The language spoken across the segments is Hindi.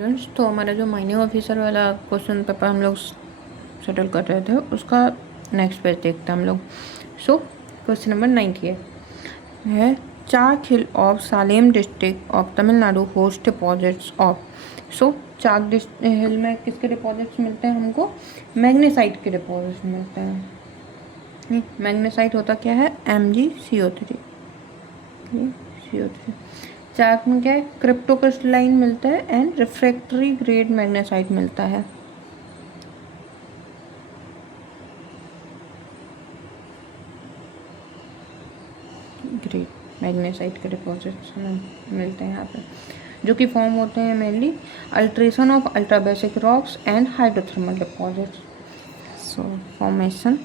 स्टूडेंट्स, तो हमारा जो माइनिंग ऑफिसर वाला क्वेश्चन पेपर हम लोग सेटल कर रहे थे उसका नेक्स्ट पेज देखते हैं हम लोग। सो क्वेश्चन नंबर 98 है chalk hill of Salem district of Tamil Nadu host deposits of. So chalk hill में किसके डिपॉजिट्स मिलते हैं हमको? मैग्नेसाइट के डिपॉजिट्स मिलते हैं। मैग्नेसाइट होता क्या है? MgCO3। CO3 चाक में क्या है? क्रिप्टोक्रिस्टलाइन मिलता है एंड रिफ्रैक्टरी ग्रेड मैग्नेसाइट मिलता है। ग्रेड मैग्नेसाइट के डिपॉजिट्स हमें मिलते हैं यहाँ पे, जो कि फॉर्म होते हैं mainly alteration of ultra basic rocks and hydrothermal deposits. So formation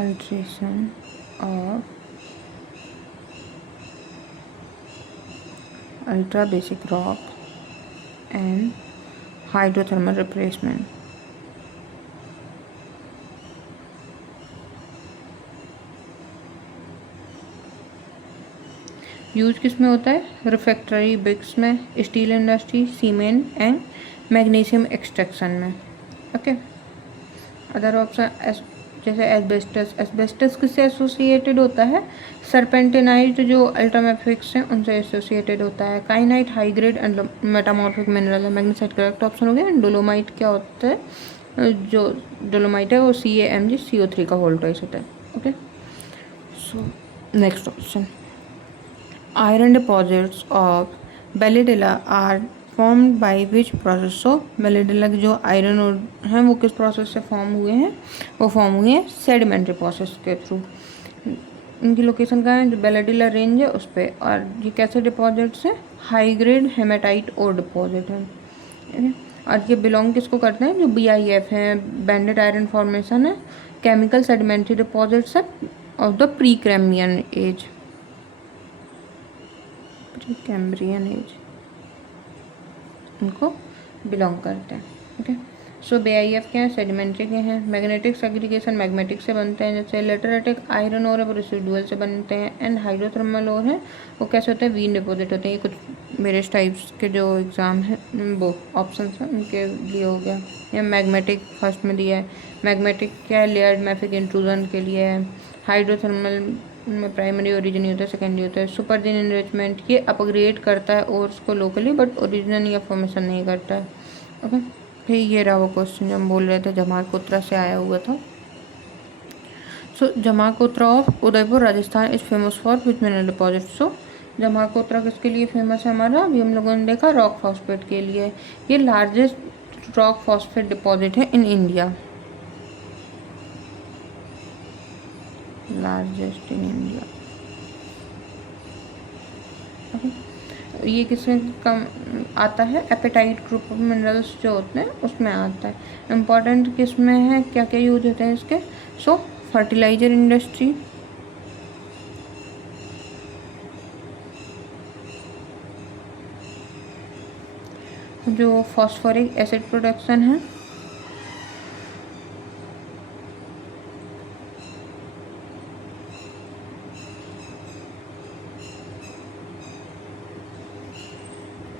alteration of ultra basic rock and hydrothermal replacement। Use किस में होता है? रिफैक्टरी ब्रिक्स में, steel industry, cement and magnesium extraction में। ओके, अदर ऑप्शन जैसे एस्बेस्टस किससे एसोसिएटेड होता है? सरपेंटेनाइट जो अल्ट्रामेफिक्स हैं उनसे एसोसिएटेड होता है। Kyanite high grade and metamorphic mineral है। मैग्नेसाइट करेक्ट ऑप्शन हो गया। डोलोमाइट क्या होता है? जो डोलोमाइट है वो CaMgCO3 का वोल्टाइज होता है। Okay, so next option iron deposits of Bailadila are formed by which process. So Bailadila के जो आयरन और हैं वो किस प्रोसेस से फॉर्म हुए हैं? वो फॉर्म हुए हैं सेडिमेंट्री प्रोसेस के थ्रू। इनकी लोकेशन कहाँ है? जो बेलेडिला रेंज है उस पर। और ये कैसे डिपॉजिट्स हैं? हाई ग्रेड हेमेटाइट और डिपॉजिट है। और ये बिलोंग किसको करते हैं? जो BIF है, बैंडेड आयरन फॉर्मेशन है, केमिकल सेडिमेंट्री डिपॉजिट्स है of the Precambrian age. Precambrian age उनको बिलोंग करते हैं। ओके, सो BIF क्या है? सेडिमेंट्री के हैं। मैग्नेटिक सेग्रीगेशन मैग्नेटिक से बनते हैं, जैसे लेटरेटिक आयरन और रेसिडुअल से बनते हैं। एंड हाइड्रोथर्मल और हैं वो कैसे होते हैं? वीन डिपॉजिट होते हैं। ये कुछ वेरियस टाइप्स के जो एग्जाम है वो ऑप्शन हैं उनके लिए हो गया। या मैग्नेटिक फर्स्ट में दिया है। मैग्नेटिक क्या है? लेयर्ड मैफिक इंट्रूजन के लिए है। हाइड्रोथर्मल में प्राइमरी ओरिजिन होता है, सेकेंडरी होता है। सुपरजीन इनरिचमेंट ये अपग्रेड करता है और उसको लोकली, बट ओरिजिनल या फॉर्मेशन नहीं करता है। ओके, फिर ये रहा वो क्वेश्चन जो हम बोल रहे थे जमालकोत्रा से आया हुआ था। So Jhamarkotra of Udaipur Rajasthan is famous for which mineral deposit. So Jhamarkotra किसके लिए फेमस है हमारा? अभी हम लोगों ने देखा रॉक फॉस्फेट के लिए। ये लार्जेस्ट रॉक फॉस्फेट डिपॉजिट है in India, largest in India. ये किसमें कम आता है? एपेटाइट ग्रुप ऑफ मिनरल्स जो होते हैं उसमें आता है। इम्पॉर्टेंट किस में है? क्या क्या यूज होते हैं इसके? सो फर्टिलाइजर इंडस्ट्री, जो फॉस्फोरिक एसिड प्रोडक्शन है,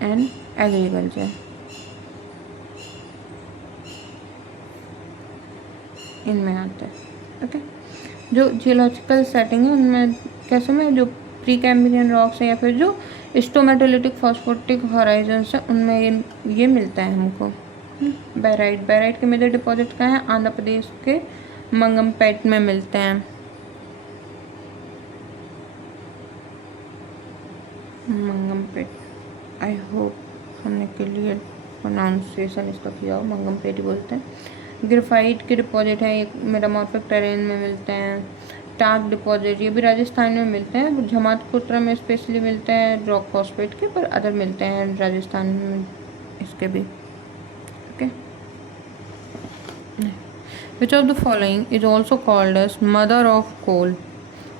एंड एग्रीकल्चर, इनमें आता है। ओके, जो जियोलॉजिकल सेटिंग है उनमें कैसे में जो प्री कैम्ब्रियन रॉक्स है या फिर जो स्टोमेटोलिटिक फॉस्फोटिक हॉराइजन्स है उनमें ये मिलता है हमको। बैराइट के मेजर डिपॉजिट का है? आंध्र प्रदेश के मंगमपेट में मिलते हैं। मंगमपेट, आई होप हमने क्लियर प्रोनाउंसिएशन इसका किया हो। मंगमपेट बोलते हैं। ग्रेफाइट के डिपॉजिट है, एक मेटामॉर्फिक टेरेन में मिलते हैं। टाक डिपॉजिट ये भी राजस्थान में मिलते हैं। जमालकोत्रा में स्पेशली मिलते हैं रॉक फॉस्फेट के, पर अदर मिलते हैं राजस्थान में इसके भी। Okay, which of the following is also called as mother of coal.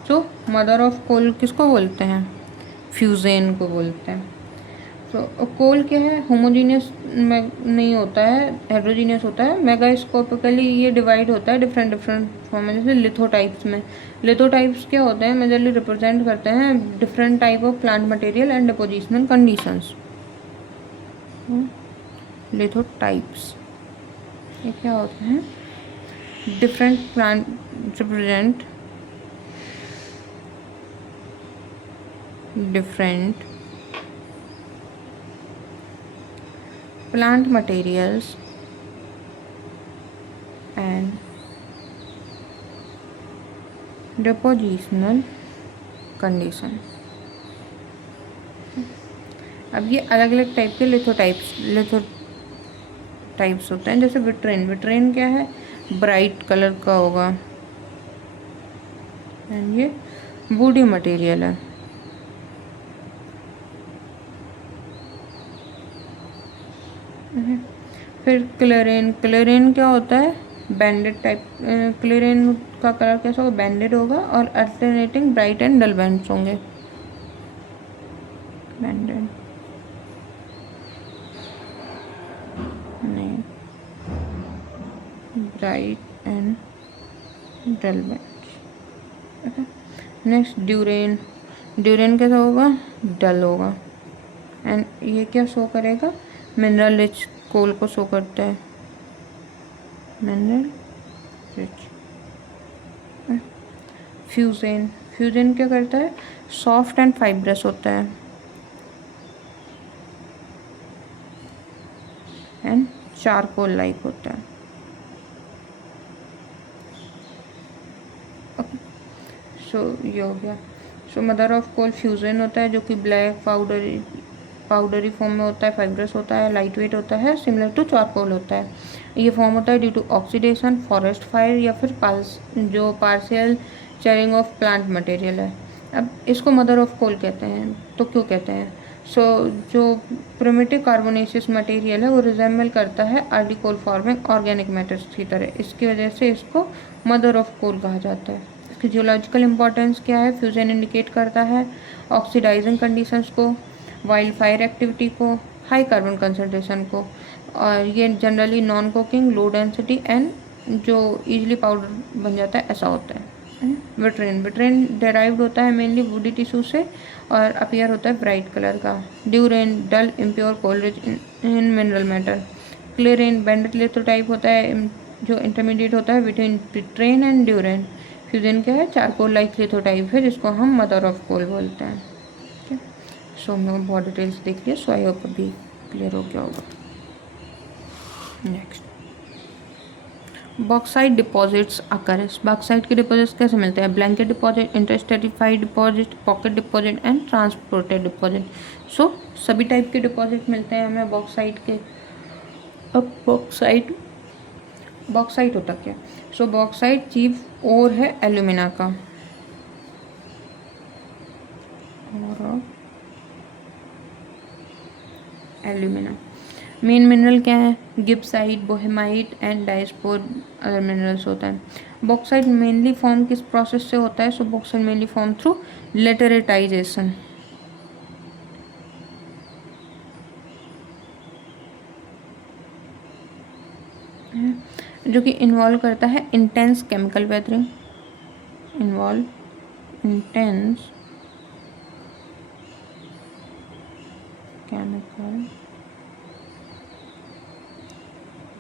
So mother of coal किसको बोलते हैं? फ्यूजेन को बोलते हैं। तो कोल क्या है, होमोजीनियस नहीं होता है, हेट्रोजीनियस होता है। मेगास्कोपिकली ये डिवाइड होता है डिफरेंट डिफरेंट फॉर्म में। जैसे लिथोटाइप्स में, लिथोटाइप्स क्या होते हैं, मेजरली रिप्रेजेंट करते हैं different type of plant material and depositional conditions. Lithotypes ये क्या होते हैं, different plant represent different plant materials and depositional condition। अब ये अलग अलग टाइप के लिथोटाइप्स होते हैं। जैसे विट्रेन, विट्रेन क्या है, ब्राइट कलर का होगा एंड ये वुडी मटेरियल है। फिर क्लोरेन, क्लोरेन क्या होता है, बैंडेड टाइप। क्लोरेन का कलर कैसा होगा, बैंडेड होगा और alternating bright and dull bands होंगे। बैंडेड नहीं, bright and dull bands. Next durain, durain कैसा होगा, डल होगा एंड ये क्या शो करेगा, मिनरल रिच कोल को शो करता है, मिनरल रिच। फ्यूजेन, फ्यूजेन क्या करता है, सॉफ्ट एंड फाइब्रस होता है एंड चारकोल लाइक होता है। सो ये हो गया। सो मदर ऑफ कोल फ्यूजन होता है, जो कि ब्लैक पाउडरी फॉर्म में होता है, फाइब्रस होता है, लाइट वेट होता है, सिमिलर टू चारकोल होता है। ये फॉर्म होता है due to oxidation, forest fire या फिर जो partial Charing of plant material है। अब इसको मदर ऑफ कोल कहते हैं, तो क्यों कहते हैं, जो प्रिमिटिव कार्बोनेशियस मटेरियल है वो रिजेंबल करता है अर्ली कोल फॉर्मिंग ऑर्गेनिक मैटर्स की तरह, इसकी वजह से इसको मदर ऑफ कोल कहा जाता है। इसकी जियोलॉजिकल इंपॉर्टेंस क्या है, फ्यूजन इंडिकेट करता है ऑक्सीडाइजिंग कंडीशंस को, वाइल्ड फायर एक्टिविटी को, हाई कार्बन कंसनट्रेशन को, और ये generally non cooking, low density and जो ईजिली पाउडर बन जाता है ऐसा होता है। विट्रेन, विट्रेन डेराइव्ड होता है मेनली वुडी टिश्यू से और अपीयर होता है ब्राइट कलर का। Durain dull impure coal rich in mineral matter. Clarain banded lithotype होता है जो इंटरमीडिएट होता है between vitrain and durain. Fusain क्या है, चारकोल लाइक लिथोटाइप है जिसको हम मदर ऑफ कोल बोलते हैं। ठीक है, सो हम लोग बहुत डिटेल्स देख लिया, सो आई होप अभी क्लियर हो गया होगा। Next, bauxite deposits occurs. Bauxite के डिपॉजिट्स कैसे मिलते हैं, blanket deposit, interstratified deposit, pocket deposit and transported deposit. So सभी टाइप के डिपॉजिट मिलते हैं हमें बॉक्साइट के। अब बॉक्साइट होता क्या, सो बॉक्साइट चीफ ओर है एल्यूमिना का, और एल्यूमिना। मेन मिनरल क्या है, गिब्साइट, बोहेमाइट एंड डायस्पोर अदर मिनरल्स होता है। बॉक्साइट मेनली फॉर्म किस प्रोसेस से होता है, सो बॉक्साइट मेनली फॉर्म थ्रू लेटरेटाइजेशन। जो कि इन्वॉल्व करता है intense chemical weathering, intense chemical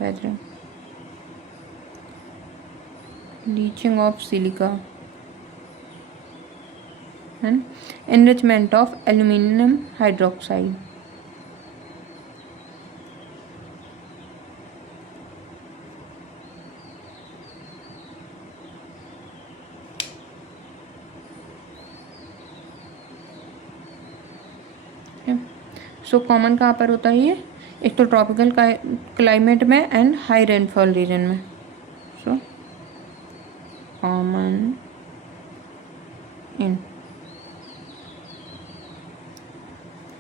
weathering, leaching of silica and enrichment of aluminium hydroxide. So common कहाँ पर होता है ये, एक तो ट्रॉपिकल क्लाइमेट में एंड हाई रेनफॉल रीजन में। So common in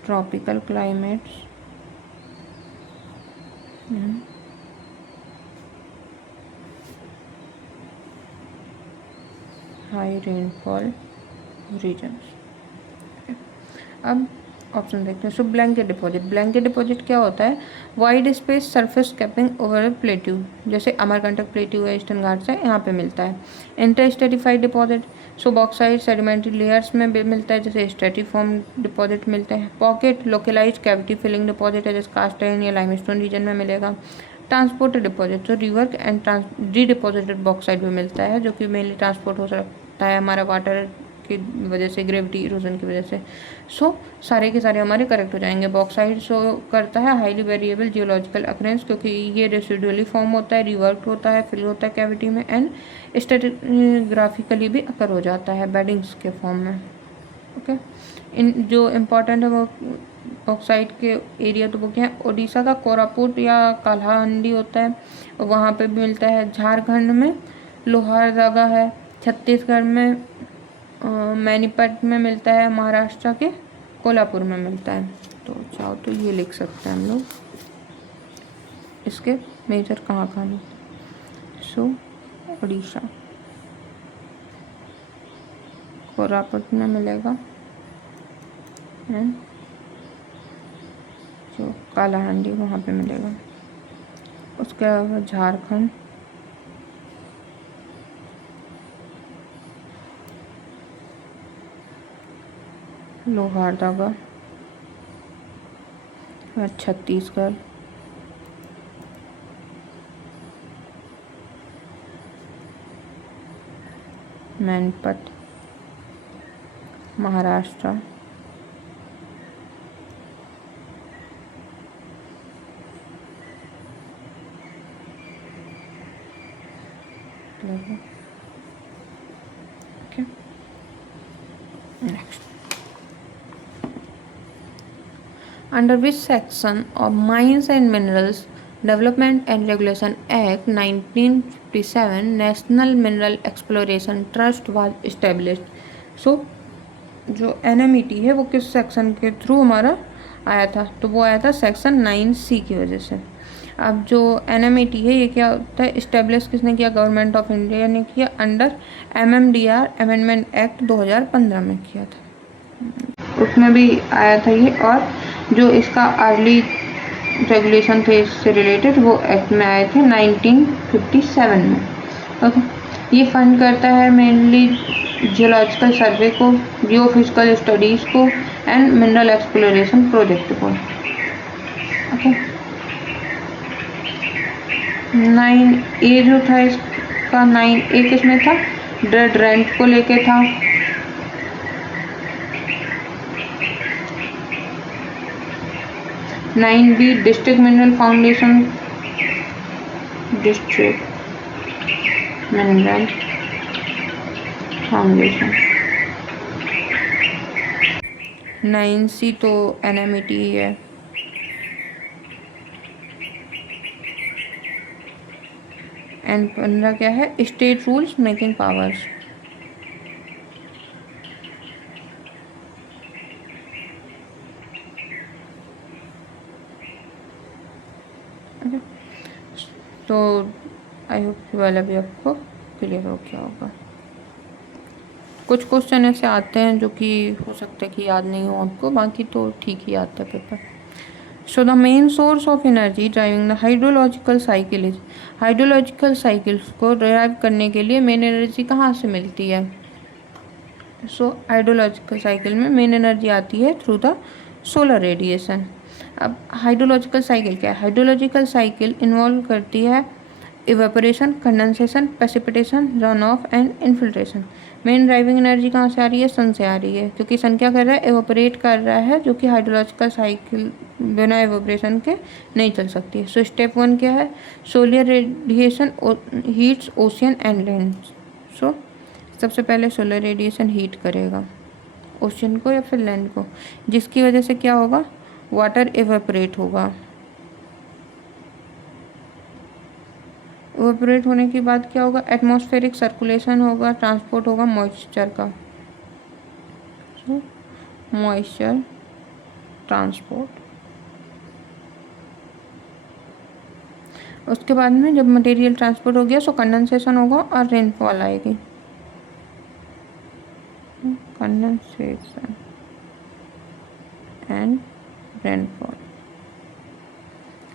tropical climates and high rainfall regions. अब ऑप्शन देखते हैं। So blanket deposit, blanket deposit क्या होता है? Wide space surface capping over plateau, जैसे अमरकंटक प्लेट्यू है ईस्टर्न घाट से, यहाँ पे मिलता है। Interstratified deposit, so bauxite sedimentary layers में भी मिलता है, जैसे स्ट्रेटिफॉर्म डिपॉजिट मिलते हैं। Pocket localised cavity filling deposit है, जैसे कास्ट आयरन या लाइमस्टोन रीजन में मिलेगा। ट्रांसपोर्टेड डिपॉजिट, तो रिवर्क एंड डी डिपॉजिटेड बॉक्साइड भी मिलता है, जो कि मेनली ट्रांसपोर्ट हो सकता है हमारा वाटर की वजह से, ग्रेविटी इरोजन की वजह से। सो सारे के सारे हमारे करेक्ट हो जाएंगे। बॉक्साइड शो करता है हाईली वेरिएबल जियोलॉजिकल अकरेंस, क्योंकि ये रेसिडुअली फॉर्म होता है, रिवर्क होता है, फिल होता है कैविटी में, एंड स्ट्रेटिग्राफिकली भी अकर हो जाता है बेडिंग्स के फॉर्म में। ओके, इन जो इम्पोर्टेंट है वो बॉक्साइड के एरिया तो वो क्या है? ओडिशा का कोरापुट या कालाहांडी होता है, वहाँ पे भी मिलता है। झारखंड में लोहारदगा है। छत्तीसगढ़ में मैनीपत में मिलता है। महाराष्ट्र के कोल्हापुर में मिलता है। तो चाहो तो ये लिख सकते हैं हम लोग इसके मेजर कहाँ कहाँ है। सो उड़ीसा कोरापुट में मिलेगा, एंड जो कालाहांडी वहाँ पे मिलेगा। उसके अलावा झारखंड, लोहारदगा, और Chhattisgarh, Mainpat, Maharashtra, okay. Next, under which section of Mines and Minerals Development and Regulation Act 1957 National Mineral Exploration Trust was established? So जो NMET है वो किस सेक्शन के थ्रू हमारा आया था? तो वो आया था सेक्शन 9C की वजह से। अब जो NMET है ये क्या होता है? इस्टेब्लिश किसने किया? गवर्नमेंट ऑफ इंडिया ने किया, अंडर MMDR अमेंडमेंट एक्ट 2015 में किया था, उसमें भी आया था ये। और जो इसका अर्ली रेगुलेशन थे इससे रिलेटेड वो एक्ट में आए थे 1957 में। ओके, ये फंड करता है मेनली जियोलॉजिकल सर्वे को, जियोफिजिकल स्टडीज़ को, एंड मिनरल एक्सप्लोरेशन प्रोजेक्ट को। ओके, 9A जो था इसका, 9A किसमें था? डेड रेंट को लेके था। Nine B district mineral foundation, district mineral foundation. 9C तो NMET ही है। एंड 15 क्या है? State rules making powers. तो आई होप वाला भी आपको क्लियर हो गया होगा। कुछ क्वेश्चन ऐसे आते हैं जो कि हो सकता है कि याद नहीं हो आपको, बाकी तो ठीक ही आता है paper. So the main source of energy driving the hydrological cycle is, hydrological cycles को ड्राइव करने के लिए मेन एनर्जी कहाँ से मिलती है? सो हाइड्रोलॉजिकल साइकिल में मेन एनर्जी आती है थ्रू द सोलर रेडिएशन। अब हाइड्रोलॉजिकल साइकिल क्या है? हाइड्रोलॉजिकल साइकिल इन्वॉल्व करती है evaporation, condensation, precipitation, run of and infiltration. Main driving energy कहाँ से आ रही है? सन से आ रही है, क्योंकि सन क्या कर रहा है? एवोपरेट कर रहा है, जो कि हाइड्रोलॉजिकल साइकिल बिना एवोपरेशन के नहीं चल सकती है। सो स्टेप 1 क्या है? Solar radiation heats ocean and land. So सबसे पहले सोलर रेडिएशन हीट करेगा ओशियन को या फिर लैंड को, जिसकी वजह से क्या होगा? वाटर एवेपोरेट होगा। एवेपोरेट होने के बाद क्या होगा? एटमॉस्फेरिक सर्कुलेशन होगा, ट्रांसपोर्ट होगा मॉइस्चर का। Moisture transport. उसके बाद में जब मटेरियल ट्रांसपोर्ट हो गया सो कंडेंसेशन होगा और रेनफॉल आएगी। Condensation and rainfall.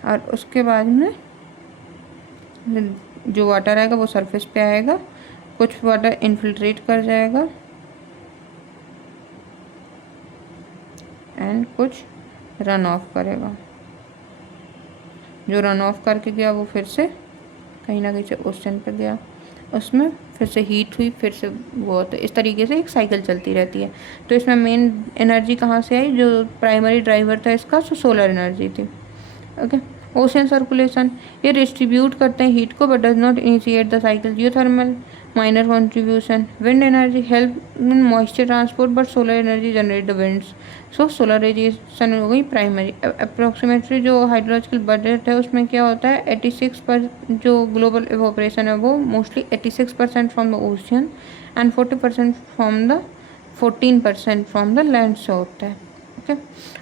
और उसके बाद में जो वाटर आएगा वो सरफेस पे आएगा, कुछ वाटर इन्फिल्ट्रेट कर जाएगा एंड कुछ रन ऑफ करेगा। जो रन ऑफ करके गया वो फिर से कहीं ना कहीं से ओशन पे गया, उसमें फिर से हीट हुई, फिर से वो होता है। इस तरीके से एक साइकिल चलती रहती है। तो इसमें मेन एनर्जी कहाँ से आई? जो प्राइमरी ड्राइवर था इसका, सो सोलर एनर्जी थी। ओके। ओशन सर्कुलेशन, ये डिस्ट्रीब्यूट करते हैं हीट को but does not initiate the cycle. Geothermal, minor contribution. Wind energy help in moisture transport but solar energy generate the winds. So solar radiation हो गई प्राइमरी। अप्रोक्सीमेटली जो हाइड्रोलॉजिकल बजट है उसमें क्या होता है, 86 पर जो ग्लोबल इवोपरेशन है वो mostly 86% from the ocean and 40% from the 14% from the land से होता है। ओके।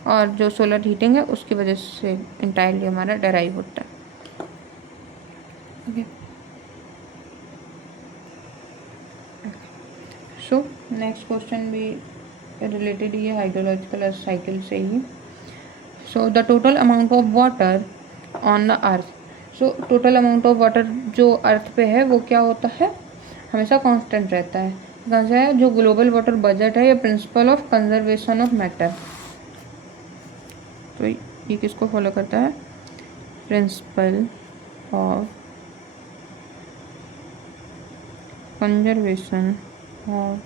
और जो सोलर हीटिंग है उसकी वजह से इंटायरली हमारा डराइव होता है। ओके। सो नेक्स्ट क्वेश्चन भी रिलेटेड ही है हाइड्रोलॉजिकल साइकिल से ही। So the total amount of water on the earth. So total amount of water जो अर्थ पे है वो क्या होता है, हमेशा कांस्टेंट रहता है। कहाँ से है? जो ग्लोबल वाटर बजट है या principle of conservation of matter. तो ये किसको फॉलो करता है? Principle of conservation of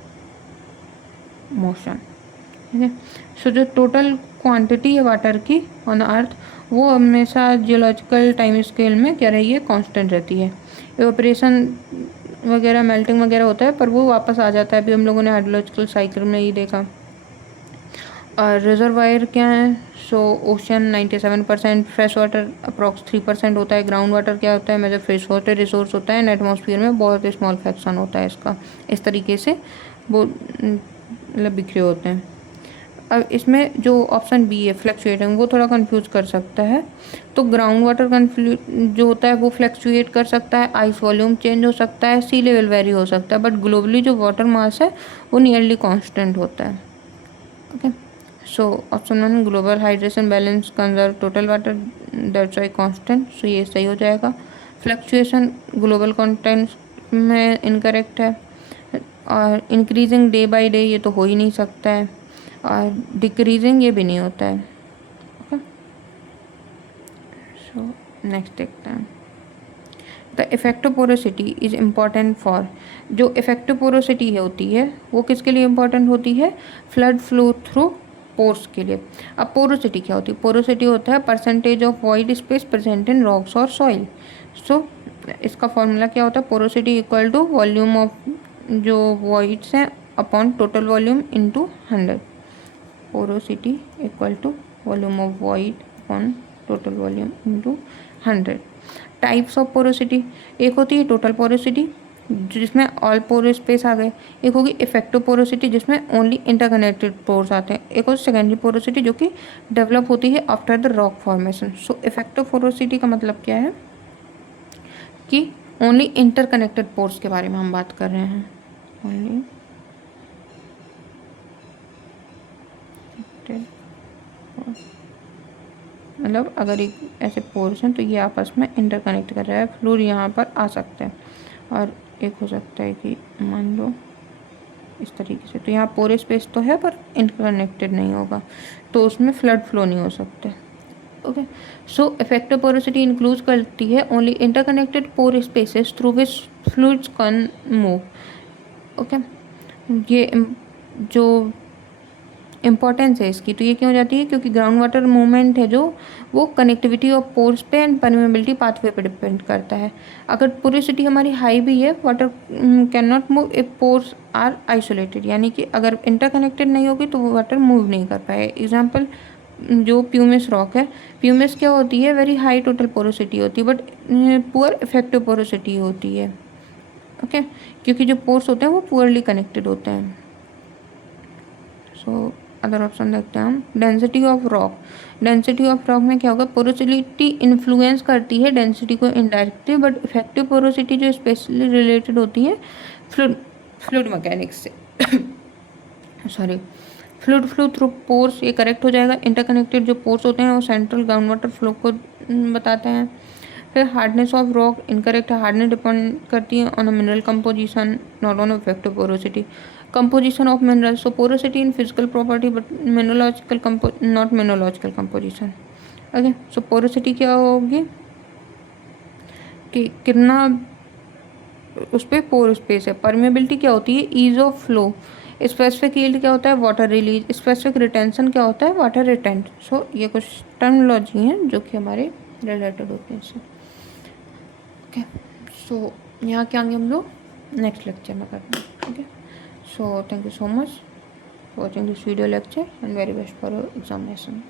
motion. ठीक है। सो जो टोटल क्वांटिटी है वाटर की ऑन अर्थ वो हमेशा जियोलॉजिकल टाइम स्केल में क्या रही है, कांस्टेंट रहती है। इवेपोरेशन वगैरह, मेल्टिंग वगैरह होता है पर वो वापस आ जाता है। अभी हम लोगों ने हाइड्रोलॉजिकल साइकिल में ही देखा। और रिजर्वायर क्या है? सो ओशन 97%, फ्रेश वाटर अप्रॉक्स 3% होता है। ग्राउंड वाटर क्या होता है? मेजर फ्रेश वाटर रिसोर्स होता है एंड एटमॉस्फेयर में बहुत स्मॉल फ्रैक्शन होता है इसका। इस तरीके से वो मतलब बिखरे होते हैं। अब इसमें जो ऑप्शन बी है फ्लक्चुएटिंग, वो थोड़ा कंफ्यूज कर सकता है। तो ग्राउंड वाटर जो होता है वो फ्लक्चुएट कर सकता है, आइस वॉल्यूम चेंज हो सकता है, सी लेवल वेरी हो सकता है, बट ग्लोबली जो वाटर मास है वो नियरली कांस्टेंट होता है। Okay. So option 1 global hydration balance conserve total water, that's why constant. So ये सही हो जाएगा। फ्लक्चुएशन ग्लोबल कंटेंट में इनकरेक्ट है। और इंक्रीजिंग डे बाय डे ये तो हो ही नहीं सकता है। और डिक्रीजिंग ये भी नहीं होता है। ओके। सो नेक्स्ट देखते हैं। The effective porosity is important for. जो इफेक्टिव पोरोसिटी होती है वो किसके लिए इम्पॉर्टेंट होती है? फ्लड फ्लो थ्रू पोर्स के लिए। अब पोरोसिटी क्या होती है? पोरोसिटी होता है percentage of void space present in rocks और सॉइल। सो इसका फॉर्मूला क्या होता है? Porosity equal to volume of जो वॉइड्स हैं upon total volume into 100। Porosity equal to volume of void upon total volume into 100। Types of porosity, एक होती है टोटल पोरोसिटी जिसमें ऑल पोर स्पेस आ गए, एक होगी इफेक्टिव पोरोसिटी जिसमें ओनली इंटरकनेक्टेड पोर्स आते हैं, एक होती सेकेंडरी पोरोसिटी जो कि डेवलप होती है after the rock formation. So effective porosity का मतलब क्या है कि ओनली इंटरकनेक्टेड पोर्स के बारे में हम बात कर रहे हैं। ओनली मतलब अगर एक ऐसे पोर्स हैं तो ये आपस में इंटरकनेक्ट कर रहा है, फ्लूइड यहाँ पर आ सकता है। और एक हो सकता है कि मान लो इस तरीके से, तो यहाँ पोर स्पेस तो है पर इंटरकनेक्टेड नहीं होगा, तो उसमें फ्लड फ्लो नहीं हो सकते। Okay. So effective porosity include करती है only interconnected pore spaces through which fluids can move. Okay. ये जो इम्पॉर्टेंस है इसकी, तो ये क्यों हो जाती है? क्योंकि ग्राउंड वाटर मूवमेंट है जो वो कनेक्टिविटी ऑफ पोर्स पे एंड परमेबिलिटी पाथवे पे डिपेंड करता है। अगर पोरोसिटी हमारी हाई भी है, water can not move if pores are isolated, यानी कि अगर इंटरकनेक्टेड नहीं होगी तो वो वाटर मूव नहीं कर पाए। एग्जाम्पल जो प्यूमिस रॉक है, प्यूमिस क्या होती है? वेरी हाई टोटल पोरोसिटी होती है बट पुअर इफेक्टिव पोरोसिटी होती है। ओके। क्योंकि जो पोर्स होते हैं वो पुअरली कनेक्टेड होते हैं। सो अदर ऑप्शन देखते हैं हम। Density of rock, density of rock में क्या होगा? पोरोसिटी इन्फ्लुएंस करती है डेंसिटी को इनडायरेक्टली, बट इफेक्टिव पोरोसिटी जो स्पेशली रिलेटेड होती है फ्लूइड मैकेनिक्स से sorry fluid flow through pores, ये करेक्ट हो जाएगा। इंटरकनेक्टेड जो पोर्स होते हैं वो सेंट्रल ग्राउंड वाटर फ्लो को बताते हैं। फिर हार्डनेस ऑफ रॉक इनकरेक्ट है, हार्डनेस डिपेंड करती है on a mineral composition not on effective porosity. Composition of mineral, so porosity in physical property but mineralogical not mineralogical composition. Okay, so porosity क्या होगी कि कितना उस पर पोर स्पेस है। परमेबिलिटी क्या होती है, ease of flow. Specific yield क्या होता है, वाटर रिलीज। स्पेसिफिक रिटेंशन क्या होता है, वाटर रिटेंट। सो ये कुछ टर्मिनोलॉजी हैं जो कि हमारे रिलेटेड होते हैं इससे। ओके, सो यहाँ के आगे हम लोग नेक्स्ट लेक्चर में करते हैं। Okay, so thank you so much for watching this video lecture and very best for your examination.